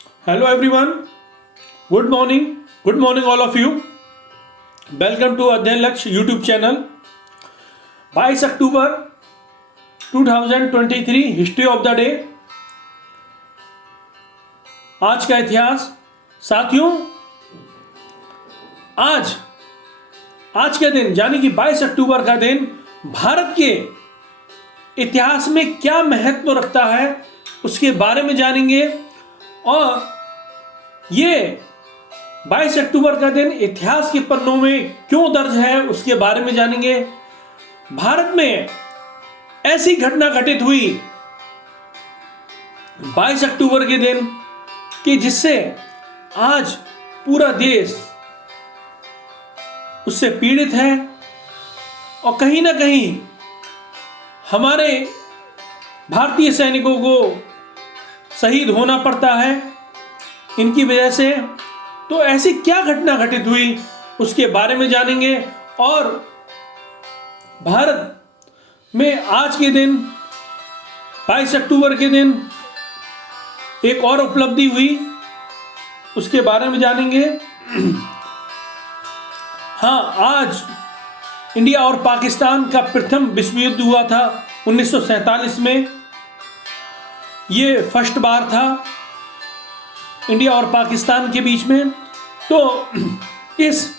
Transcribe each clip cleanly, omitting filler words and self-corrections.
Hello everyone. Good morning. Good morning all of you. Welcome to अध्ययन लक्ष्य YouTube channel. 22 October 2023 history of the day. आज का इतिहास. साथियों, आज के दिन यानी कि 22 अक्टूबर का दिन भारत के इतिहास में क्या महत्व रखता है उसके बारे में जानेंगे. और ये 22 अक्टूबर का दिन इतिहास के पन्नों में क्यों दर्ज है उसके बारे में जानेंगे. भारत में ऐसी घटना घटित हुई 22 अक्टूबर के दिन कि जिससे आज पूरा देश उससे पीड़ित है और कहीं ना कहीं हमारे भारतीय सैनिकों को शहीद होना पड़ता है इनकी वजह से. तो ऐसी क्या घटना घटित हुई उसके बारे में जानेंगे. और भारत में आज के दिन 22 अक्टूबर के दिन एक और उपलब्धि हुई उसके बारे में जानेंगे. हाँ, आज इंडिया और पाकिस्तान का प्रथम विश्व युद्ध हुआ था 1947 में. ये फर्स्ट बार था इंडिया और पाकिस्तान के बीच में. तो इस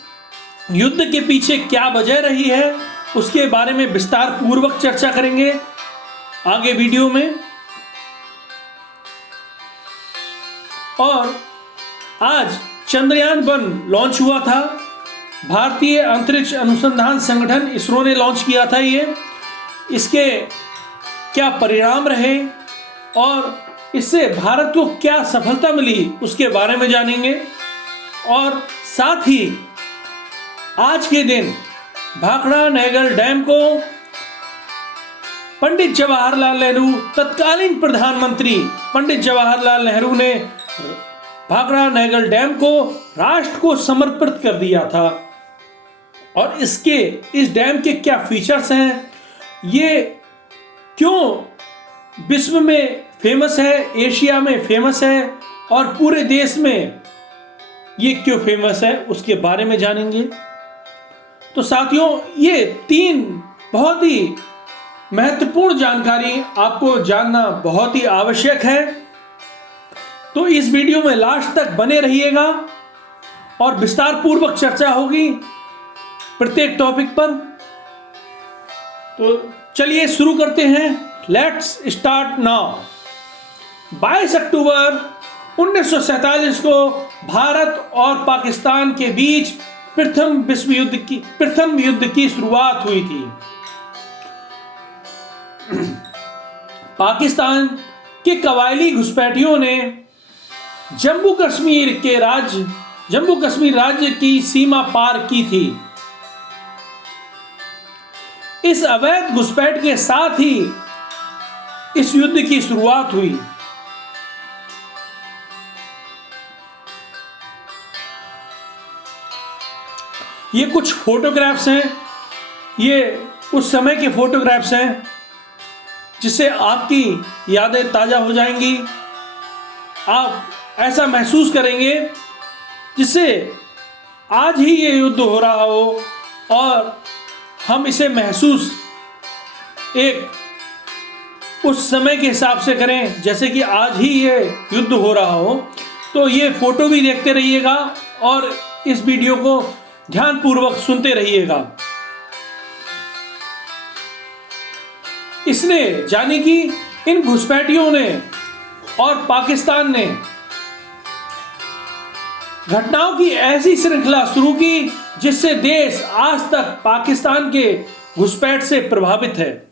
युद्ध के पीछे क्या वजह रही है उसके बारे में विस्तार पूर्वक चर्चा करेंगे आगे वीडियो में. और आज चंद्रयान-1 लॉन्च हुआ था. भारतीय अंतरिक्ष अनुसंधान संगठन इसरो ने लॉन्च किया था. ये इसके क्या परिणाम रहे और इससे भारत को क्या सफलता मिली उसके बारे में जानेंगे. और साथ ही आज के दिन भाखड़ा नहर डैम को पंडित जवाहरलाल नेहरू, तत्कालीन प्रधानमंत्री पंडित जवाहरलाल नेहरू ने भाखड़ा नहर डैम को राष्ट्र को समर्पित कर दिया था. और इस डैम के क्या फीचर्स हैं, ये क्यों विश्व में फेमस है, एशिया में फेमस है और पूरे देश में ये क्यों फेमस है उसके बारे में जानेंगे. तो साथियों, ये 3 बहुत ही महत्वपूर्ण जानकारी आपको जानना बहुत ही आवश्यक है. तो इस वीडियो में लास्ट तक बने रहिएगा और विस्तार पूर्वक चर्चा होगी प्रत्येक टॉपिक पर. तो चलिए शुरू करते हैं. Let's start now. 22 अक्टूबर 1947 को भारत और पाकिस्तान के बीच प्रथम युद्ध की शुरुआत हुई थी. पाकिस्तान के कबायली घुसपैठियों ने जम्मू कश्मीर राज्य की सीमा पार की थी. इस अवैध घुसपैठ के साथ ही इस युद्ध की शुरुआत हुई. ये कुछ फोटोग्राफ्स हैं. ये उस समय के फोटोग्राफ्स हैं जिससे आपकी यादें ताज़ा हो जाएंगी. आप ऐसा महसूस करेंगे जिससे आज ही ये युद्ध हो रहा हो और हम इसे महसूस एक उस समय के हिसाब से करें जैसे कि आज ही ये युद्ध हो रहा हो. तो ये फोटो भी देखते रहिएगा और इस वीडियो को ध्यानपूर्वक सुनते रहिएगा. इसने जाने कि इन घुसपैठियों ने और पाकिस्तान ने घटनाओं की ऐसी श्रृंखला शुरू की जिससे देश आज तक पाकिस्तान के घुसपैठ से प्रभावित है.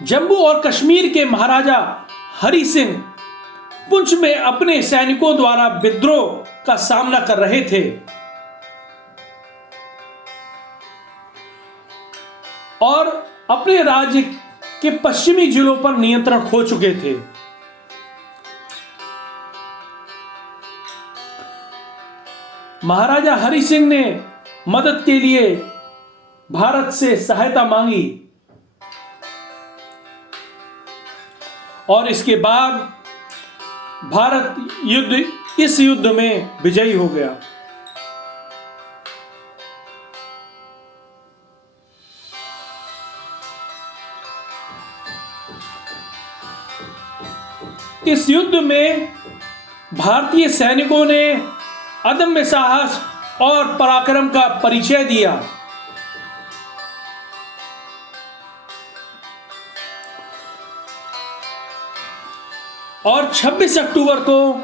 जम्मू और कश्मीर के महाराजा हरि सिंह पुंछ में अपने सैनिकों द्वारा विद्रोह का सामना कर रहे थे और अपने राज्य के पश्चिमी जिलों पर नियंत्रण खो चुके थे. महाराजा हरि सिंह ने मदद के लिए भारत से सहायता मांगी और इसके बाद भारत इस युद्ध में विजयी हो गया। इस युद्ध में भारतीय सैनिकों ने अदम्य साहस और पराक्रम का परिचय दिया। और 26 अक्टूबर को,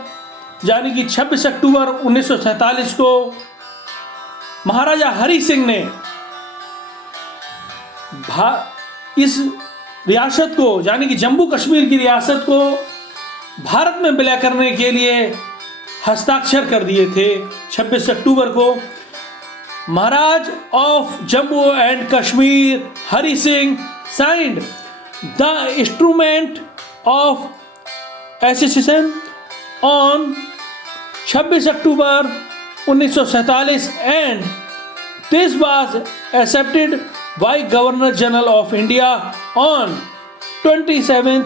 यानी कि 26 अक्टूबर 1947 को महाराजा हरि सिंह ने इस रियासत को, यानी कि जम्मू कश्मीर की रियासत को भारत में विलय करने के लिए हस्ताक्षर कर दिए थे। 26 अक्टूबर को Maharaj of Jammu and Kashmir Hari Singh signed the instrument of accession on 26 October 1947 and this was accepted by governor general of India on 27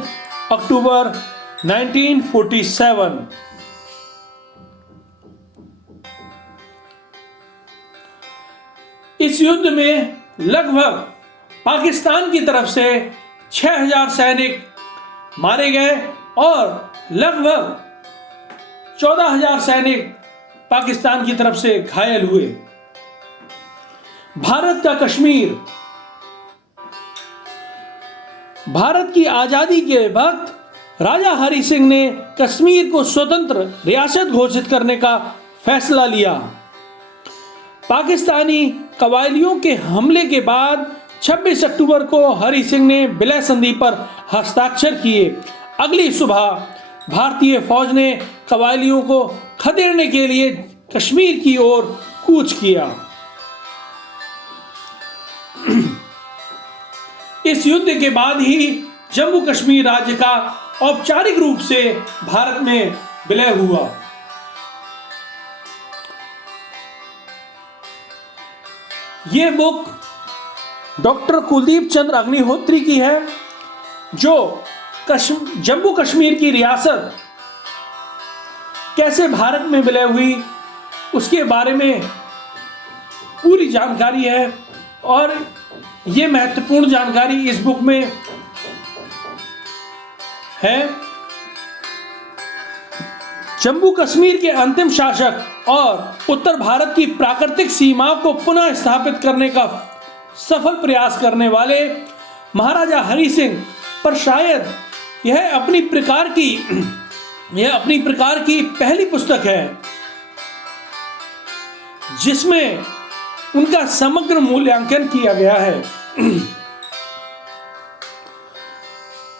October 1947। इस युद्ध में लगभग पाकिस्तान की तरफ से 6000 सैनिक मारे गए और लगभग 14000 सैनिक पाकिस्तान की तरफ से घायल हुए। भारत का कश्मीर, भारत की आजादी के वक्त राजा हरि सिंह ने कश्मीर को स्वतंत्र रियासत घोषित करने का फैसला लिया। पाकिस्तानी कबायलियों के हमले के बाद 26 अक्टूबर को हरि सिंह ने विलय संधि पर हस्ताक्षर किए। अगली सुबह भारतीय फौज ने कबायलियों को खदेड़ने के लिए कश्मीर की ओर कूच किया। इस युद्ध के बाद ही जम्मू कश्मीर राज्य का औपचारिक रूप से भारत में विलय हुआ। ये बुक डॉक्टर कुलदीप चंद्र अग्निहोत्री की है, जो जम्मू कश्मीर की रियासत कैसे भारत में विलय हुई उसके बारे में पूरी जानकारी है। और ये महत्वपूर्ण जानकारी इस बुक में है। जम्मू कश्मीर के अंतिम शासक और उत्तर भारत की प्राकृतिक सीमाओं को पुनः स्थापित करने का सफल प्रयास करने वाले महाराजा हरि सिंह पर शायद यह अपनी प्रकार की पहली पुस्तक है जिसमें उनका समग्र मूल्यांकन किया गया है।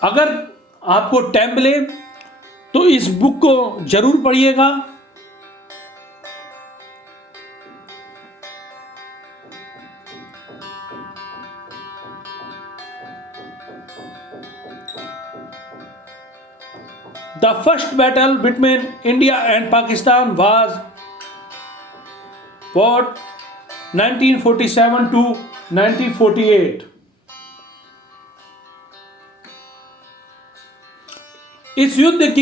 अगर आपको टाइम मिले तो इस बुक को जरूर पढ़िएगा। The first battle between India and Pakistan was fought 1947 to 1948. इस युद्ध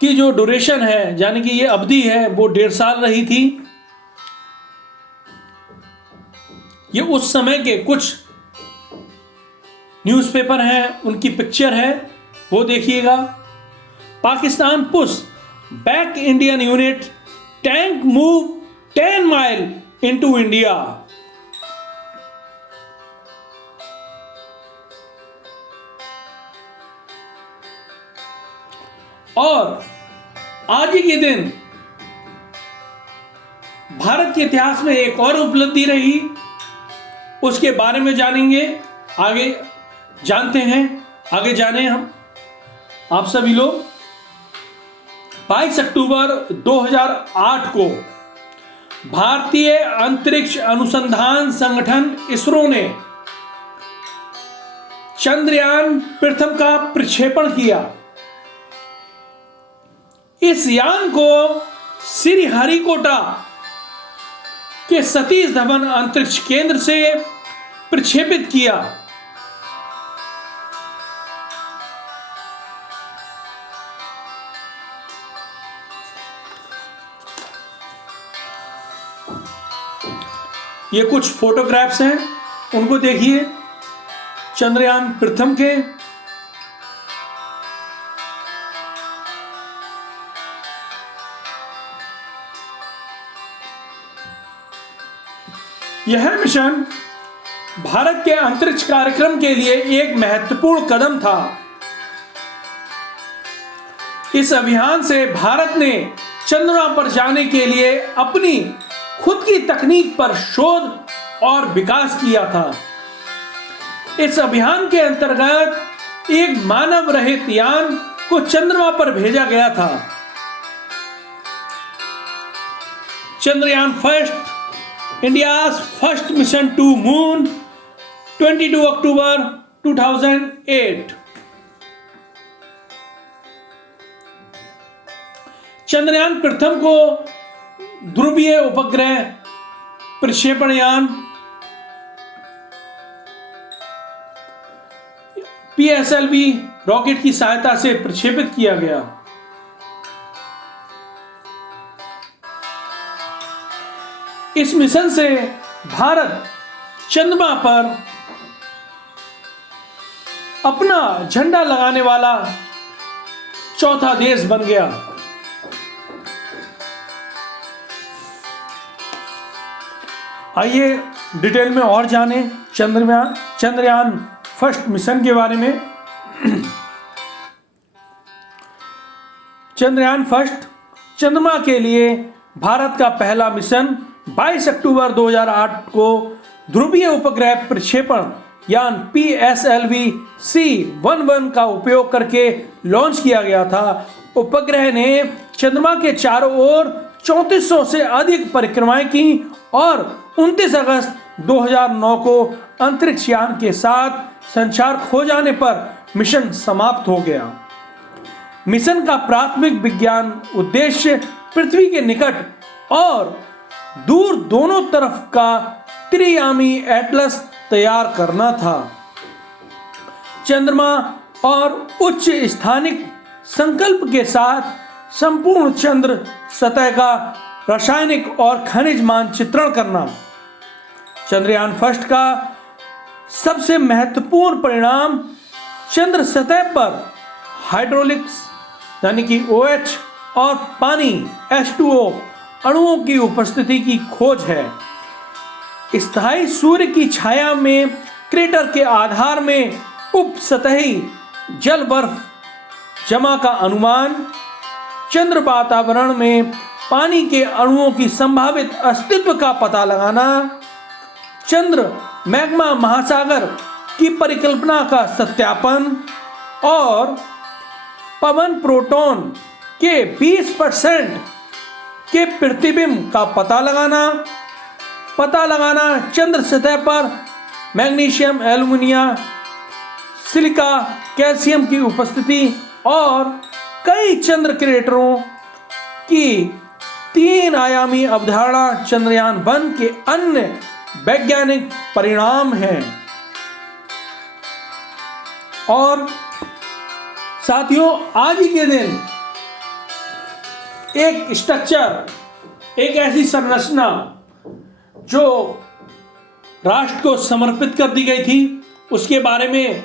की जो ड्यूरेशन है, यानी कि ये अवधि है, वो 1.5 साल रही थी। ये उस समय के कुछ न्यूज़पेपर हैं, उनकी पिक्चर है, वो देखिएगा। Pakistan push back Indian unit tank move 10 mile into India. और आज ही के दिन भारत के इतिहास में एक और उपलब्धि रही, उसके बारे में जानेंगे। आगे जाने हम आप सभी लोग। 22 अक्टूबर 2008 को भारतीय अंतरिक्ष अनुसंधान संगठन इसरो ने चंद्रयान प्रथम का प्रक्षेपण किया। इस यान को श्रीहरिकोटा के सतीश धवन अंतरिक्ष केंद्र से प्रक्षेपित किया। ये कुछ फोटोग्राफ्स हैं, उनको देखिए चंद्रयान प्रथम के। यह मिशन भारत के अंतरिक्ष कार्यक्रम के लिए एक महत्वपूर्ण कदम था। इस अभियान से भारत ने चंद्रमा पर जाने के लिए अपनी खुद की तकनीक पर शोध और विकास किया था। इस अभियान के अंतर्गत एक मानव रहित यान को चंद्रमा पर भेजा गया था। Chandrayaan first, India's first mission to moon, 22 October 2008। Chandrayaan प्रथम को ध्रुवीय उपग्रह प्रक्षेपण यान PSLV रॉकेट की सहायता से प्रक्षेपित किया गया। इस मिशन से भारत चंद्रमा पर अपना झंडा लगाने वाला चौथा देश बन गया। आइए डिटेल में और जानें चंद्रयान फर्स्ट मिशन के बारे में। चंद्रयान फर्स्ट चंद्रमा के लिए भारत का पहला मिशन 22 अक्टूबर 2008 को ध्रुवीय उपग्रह प्रक्षेपण यान PSLV C-11 का उपयोग करके लॉन्च किया गया था। उपग्रह ने चंद्रमा के चारों ओर 3400 से अधिक परिक्रमाएं की और 29 अगस्त 2009 को अंतरिक्ष यान के साथ संचार खो जाने पर मिशन समाप्त हो गया। मिशन का प्राथमिक विज्ञान उद्देश्य पृथ्वी के निकट और दूर दोनों तरफ का त्रियामी एटलस तैयार करना था। चंद्रमा और उच्च स्थानिक संकल्प के साथ संपूर्ण चंद्र सतह का रासायनिक और खनिज मानचित्रण करना। चंद्रयान फर्स्ट का सबसे महत्वपूर्ण परिणाम चंद्र सतह पर हाइड्रोलिक्स यानी कि OH और पानी H2O अणुओं की उपस्थिति की खोज है। स्थायी सूर्य की छाया में क्रेटर के आधार में उपसतही जल बर्फ जमा का अनुमान, चंद्र वातावरण में पानी के अणुओं की संभावित अस्तित्व का पता लगाना, चंद्र मैग्मा महासागर की परिकल्पना का सत्यापन और पवन प्रोटॉन के 20% के प्रतिबिंब का पता लगाना, चंद्र सतह पर मैग्नीशियम, एल्युमिनियम, सिलिका, कैल्शियम की उपस्थिति और कई चंद्र क्रेटरों की 3 आयामी अवधारणा चंद्रयान 1 के अन्य वैज्ञानिक परिणाम हैं। और साथियों, आज ही के दिन एक स्ट्रक्चर, एक ऐसी संरचना जो राष्ट्र को समर्पित कर दी गई थी, उसके बारे में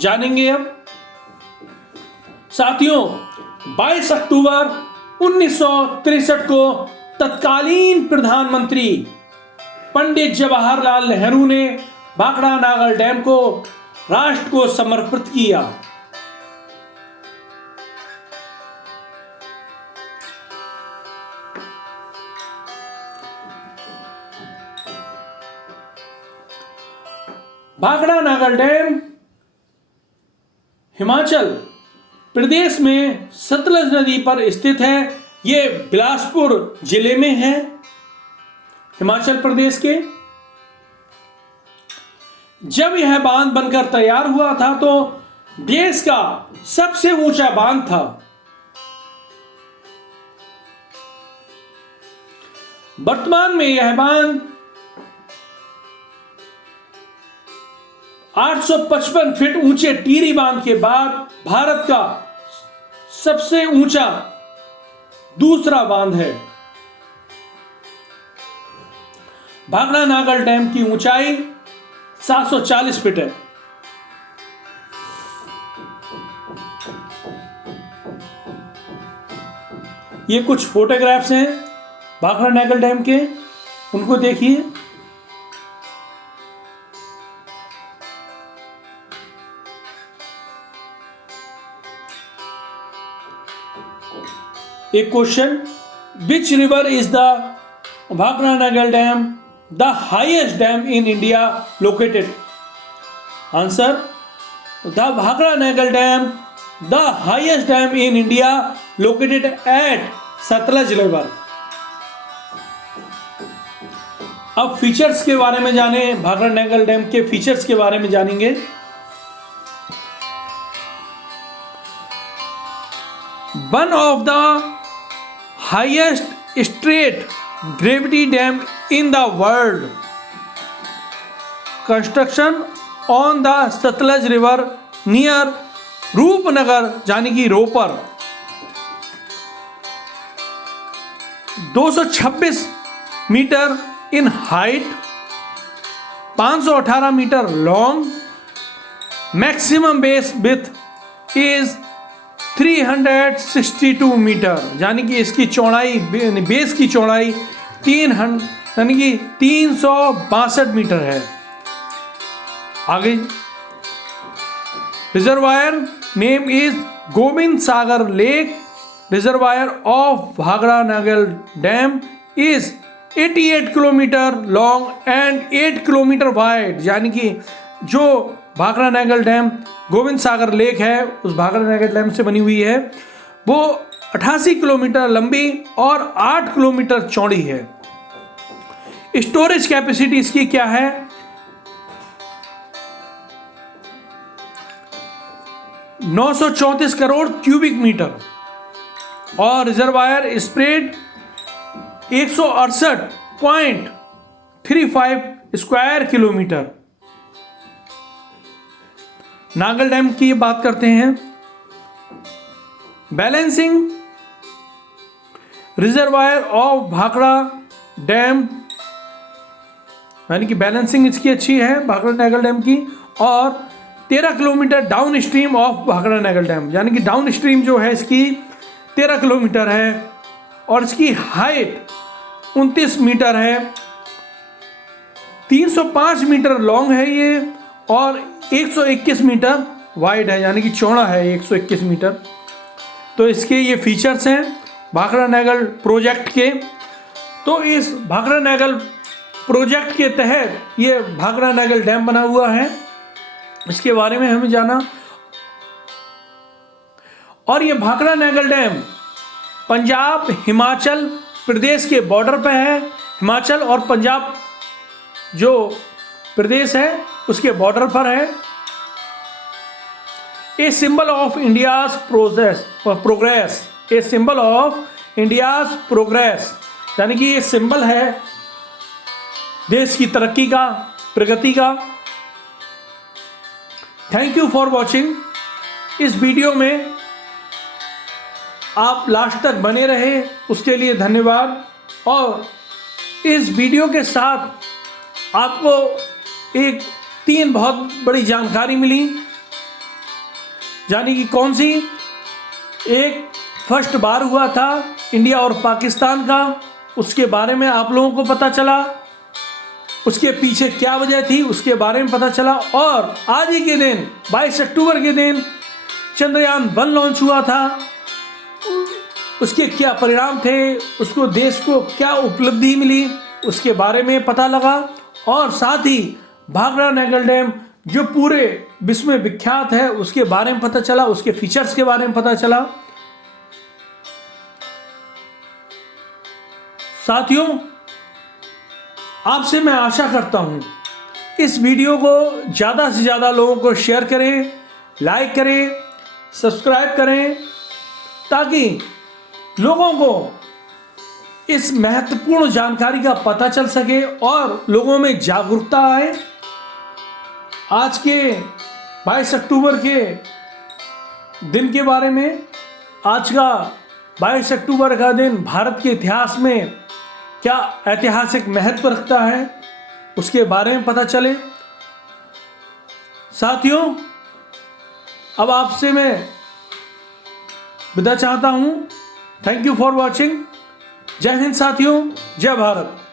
जानेंगे। अब साथियों, 22 अक्टूबर 1963 को तत्कालीन प्रधानमंत्री पंडित जवाहरलाल नेहरू ने भाखड़ा नागल डैम को राष्ट्र को समर्पित किया। भाखड़ा नागल डैम हिमाचल प्रदेश में सतलज नदी पर स्थित है। ये बिलासपुर जिले में है, हिमाचल प्रदेश के। जब यह बांध बनकर तैयार हुआ था तो देश का सबसे ऊंचा बांध था। वर्तमान में यह बांध 855 फीट ऊंचे टिहरी बांध के बाद भारत का सबसे ऊंचा दूसरा बांध है। भाखड़ा नागल डैम की ऊंचाई 740 फीट है। ये कुछ फोटोग्राफ्स हैं भाखड़ा नागल डैम के, उनको देखिए। एक question, which river is the Bhakra Nangal dam the highest dam in India located? Answer, the Bhakra Nangal dam the highest dam in India located at Sutlej river. अब फीचर्स के बारे में जाने, भाखड़ा नागल डैम के फीचर्स के बारे में जानेंगे। One of the highest straight gravity dam in the world, construction on the Sutlej river near Rupnagar यानी कि Ropar. 226 metre in height, 518 metre long, maximum base width is 362 metre, यानी कि इसकी चौड़ाई, बेस की चौड़ाई 362 मीटर है। आगे, reservoir name is Gobind Sagar lake. Reservoir of Bhakra Nangal dam is 88 kilometre long and 8 kilometre wide, यानी कि जो भाखड़ा नागल डैम गोविंद सागर लेक है, उस भाखड़ा नागल डैम से बनी हुई है, वो 88 किलोमीटर लंबी और 8 किलोमीटर चौड़ी है। स्टोरेज कैपेसिटी इसकी क्या है? 934 करोड़ क्यूबिक मीटर, और reservoir spread 168.35 square kilometre. Nangal dam की बात करते हैं। Balancing reservoir of Bhakra dam, यानी कि बैलेंसिंग इसकी अच्छी है भाखड़ा नागल डैम की, और 13 kilometre downstream of Bhakra Nangal dam, यानी कि डाउन स्ट्रीम जो है इसकी 13 किलोमीटर है, और इसकी हाइट 29 मीटर है, 305 मीटर लॉन्ग है ये, और 121 मीटर वाइड है, यानी कि चौड़ा है 121 मीटर। तो इसके ये फीचर्स हैं भाखड़ा नागल प्रोजेक्ट के। तो इस भाखड़ा नागल प्रोजेक्ट के तहत ये भाखड़ा नागल डैम बना हुआ है, इसके बारे में हमें जाना। और ये भाखड़ा नागल डैम पंजाब हिमाचल प्रदेश के बॉर्डर पे है। हिमाचल और पंजाब जो प्रदेश है उसके बॉर्डर पर है। A symbol of India's progress, a symbol of India's progress, यानी कि ये सिंबल है देश की तरक्की का, प्रगति का। Thank you for watching. इस वीडियो में आप लास्ट तक बने रहे उसके लिए धन्यवाद। और इस वीडियो के साथ आपको एक 3 बहुत बड़ी जानकारी मिली, यानी कि कौन सी? एक फर्स्ट बार हुआ था इंडिया और पाकिस्तान का, उसके बारे में आप लोगों को पता चला, उसके पीछे क्या वजह थी उसके बारे में पता चला। और आज ही के दिन 22 अक्टूबर के दिन चंद्रयान 1 लॉन्च हुआ था, उसके क्या परिणाम थे, उसको देश को क्या उपलब्धि मिली उसके बारे में पता लगा। और साथ ही भाखड़ा नागल डैम जो पूरे विश्व में विख्यात है उसके बारे में पता चला, उसके फीचर्स के बारे में पता चला। साथियों, आपसे मैं आशा करता हूं इस वीडियो को ज़्यादा से ज़्यादा लोगों को शेयर करें, लाइक करें, सब्सक्राइब करें, ताकि लोगों को इस महत्वपूर्ण जानकारी का पता चल सके और लोगों में जागरूकता आए। आज के 22 अक्टूबर के दिन के बारे में, आज का 22 अक्टूबर का दिन भारत के इतिहास में क्या ऐतिहासिक महत्व रखता है, उसके बारे में पता चले। साथियों, अब आपसे मैं विदा चाहता हूं। Thank you for watching. जय हिंद साथियों, जय भारत।